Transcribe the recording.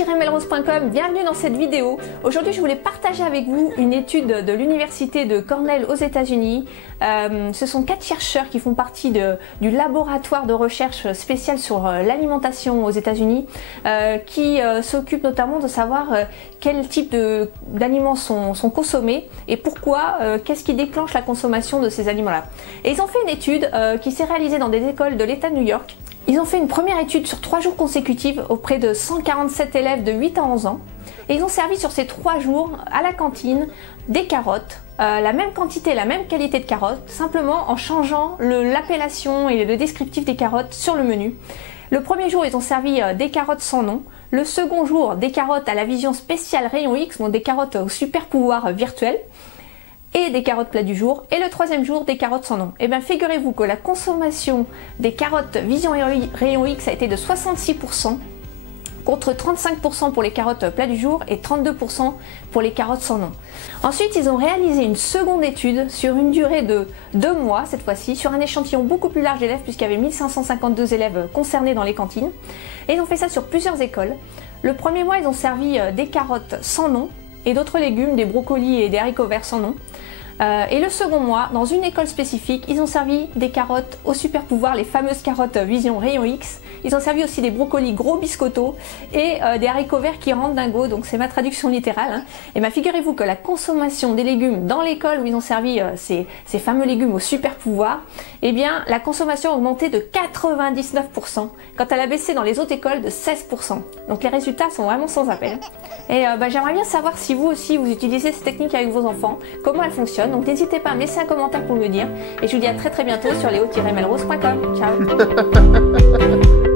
Léo-Melrose.com, bienvenue dans cette vidéo. Aujourd'hui je voulais partager avec vous une étude de l'université de Cornell aux États-Unis. Ce sont 4 chercheurs qui font partie du laboratoire de recherche spécial sur l'alimentation aux États-Unis qui s'occupent notamment de savoir quel type d'aliments sont consommés et pourquoi, qu'est-ce qui déclenche la consommation de ces aliments-là. Et ils ont fait une étude qui s'est réalisée dans des écoles de l'État de New York. Ils ont fait une première étude sur 3 jours consécutifs auprès de 147 élèves de 8 à 11 ans. Et ils ont servi sur ces 3 jours à la cantine des carottes, la même quantité, la même qualité de carottes, simplement en changeant l'appellation et le descriptif des carottes sur le menu. Le premier jour, ils ont servi des carottes sans nom. Le second jour, des carottes à la vision spéciale rayon X, donc des carottes au super pouvoir virtuel. Et des carottes plat du jour, et le troisième jour des carottes sans nom. Et bien figurez-vous que la consommation des carottes vision rayon X a été de 66% contre 35% pour les carottes plat du jour et 32% pour les carottes sans nom. Ensuite, ils ont réalisé une seconde étude sur une durée de 2 mois cette fois-ci, sur un échantillon beaucoup plus large d'élèves puisqu'il y avait 1552 élèves concernés dans les cantines. Et ils ont fait ça sur plusieurs écoles. Le premier mois, ils ont servi des carottes sans nom et d'autres légumes, des brocolis et des haricots verts sans nom. Et le second mois, dans une école spécifique, ils ont servi des carottes au super pouvoir, les fameuses carottes vision rayon X. Ils ont servi aussi des brocolis gros biscottos et des haricots verts qui rendent dingo, donc c'est ma traduction littérale. Hein. Et bien figurez-vous que la consommation des légumes dans l'école où ils ont servi ces fameux légumes au super pouvoir, eh bien la consommation a augmenté de 99%, quand elle a baissé dans les autres écoles de 16%. Donc les résultats sont vraiment sans appel. Et j'aimerais bien savoir si vous aussi vous utilisez ces techniques avec vos enfants, comment elles fonctionnent. Donc n'hésitez pas à me laisser un commentaire pour me le dire. Et je vous dis à très bientôt sur Léo-Melrose.com. Ciao.